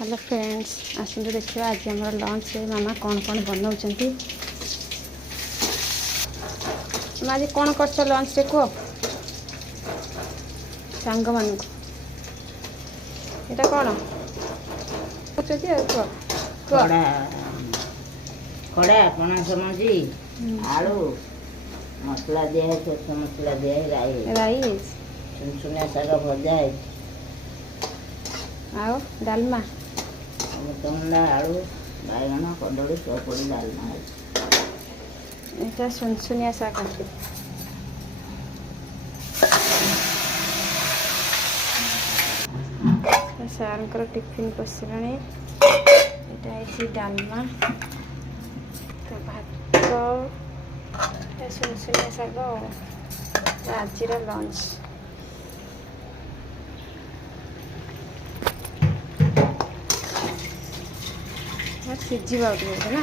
hello friends आसतु देखिए आज आम लंच रे मामा कौन कौन बनाऊँच आज कौन कर लंच रे कह सांग मान ये कौन खड़ा पणस मझी आलू मसला दिया है छोट मसला दिया है राई सुनसुनिया शाग भजा है आओ डालमा अमृतभंडा आलू बैगन कदली सब पड़ी डालमा है ये सुनसुनिया शाग सार टिफिन पशिला यहाँ डालमा तो भात सुनसुनिया शाग आज लंच सिझा ना